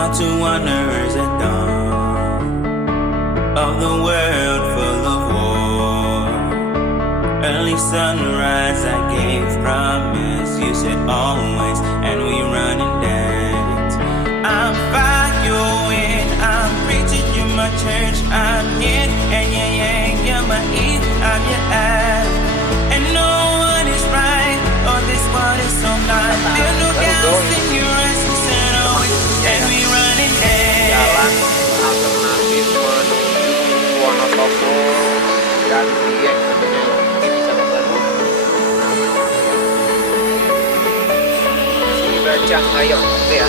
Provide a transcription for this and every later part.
are two wanderers at dawn of the world full of war. Early sunrise, I gave promise. You said always, and we run and dance. I'm following, I'm preaching, you're my church. I'm yin and yang yang, you're my eve, I'm your ab. And no one is right, or this world is so blind. Feel no doubts in your eyes, you said always, and we run and dance. Jalan alternatif menuju Wonosobo dan Dieng tentunya ini wisata baru. Si Bajang Gayong, oke ya.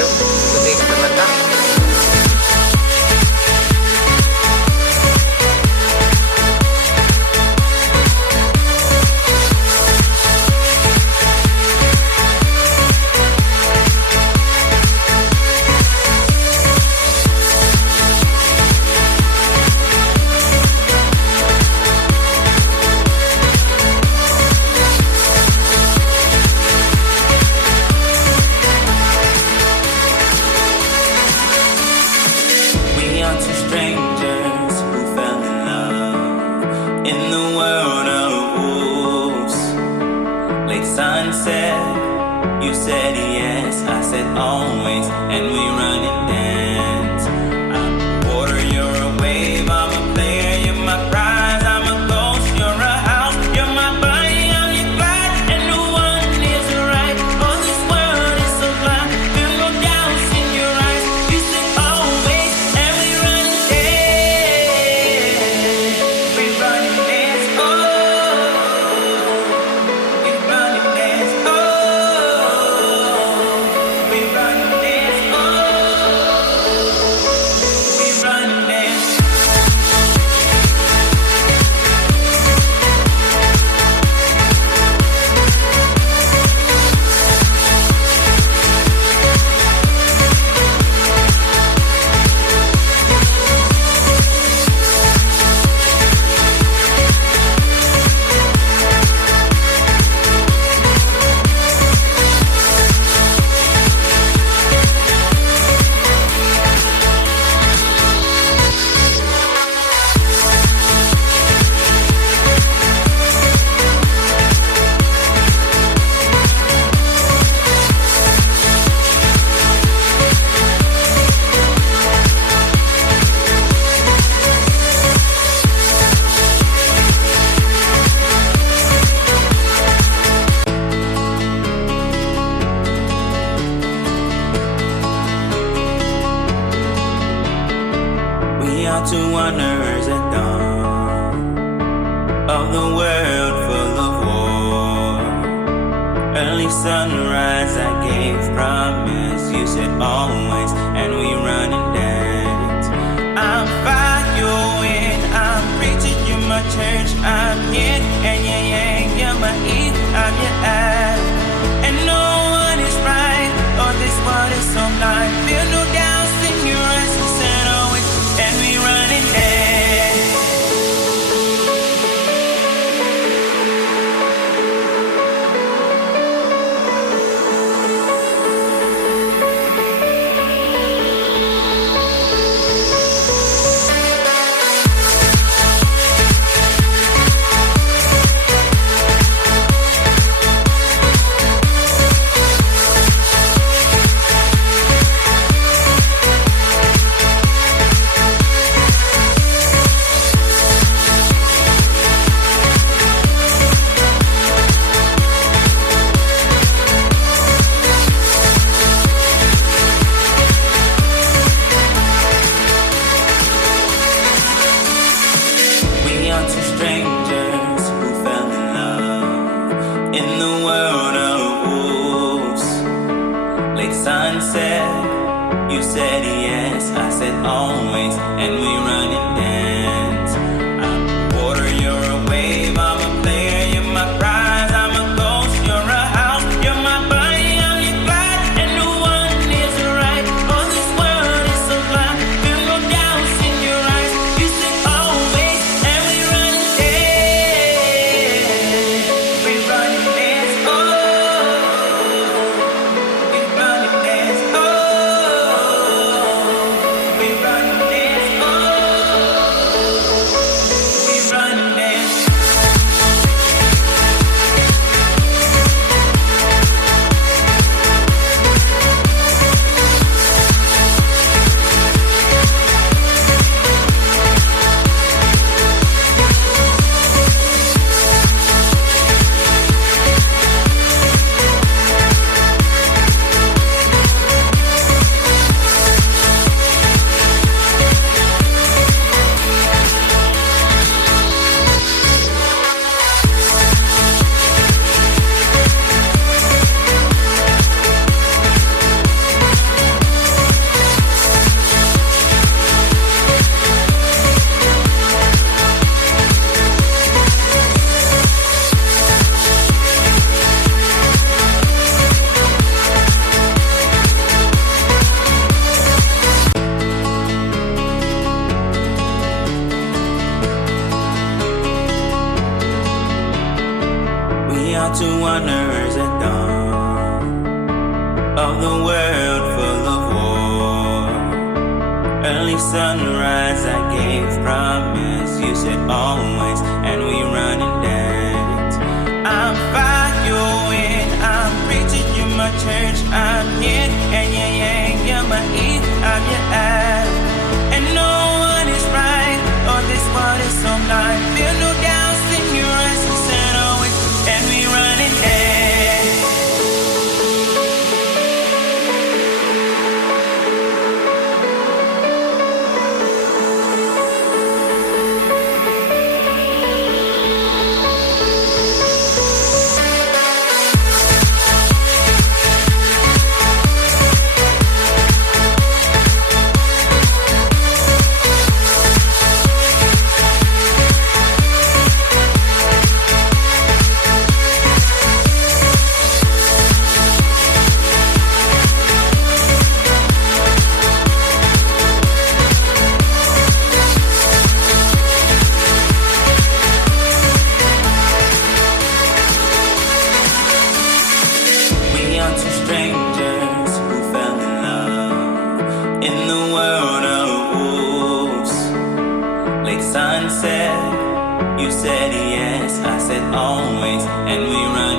Yuk, ikuti keselamatan. Strangers who fell in love in the world of wolves. Late sunset, you said yes, I said always, and we run and dance. I'm a water, you're a wave, I'm a player, you're my prize, I'm a ghost, you're a house, you're my body, I'm your glide, and no one is right. Oh, this world is so blind, feel no doubts in your eyes. You said always, and we run and dance. We run and dance, oh. We run and dance, oh. We run and dance, oh. We run and dance. We are two wanderers at dawn of the world full of war. Early sunrise, I gave promise. You said always, and we run and dance. I'm following, I'm preaching, you're my church. I'm yin and yang yang, you're my eve, I'm your ab. And no one is right, or this world is so blind. Feel no doubts in your eyes, you said always, and we run and dance. We are two strangers who fell in love in the world of wolves. Late sunset, you said yes, I said always, and we run and dance. I'm a water, you're a wave, I'm a player, you're my prize, I'm a ghost, you're a house, you're my body, I'm your glide, and no one is right. Oh, this world is so blind, feel no doubts in your eyes. You said always, and we run and dance. We run and dance, oh. We run and dance, oh. wanderers at dawn of the world full of war. Early sunrise, I gave promise. You said always, and we run and dance. I'm following, I'm preaching, you're my church. I'm yin and yang yang, you're my eve, I'm your ab. And no one is right, or this world is so blind. Feel no doubts in your eyes, you said always, and we run and dance. Strangers who fell in love in the world of wolves. Late sunset, you said yes, I said always, and we run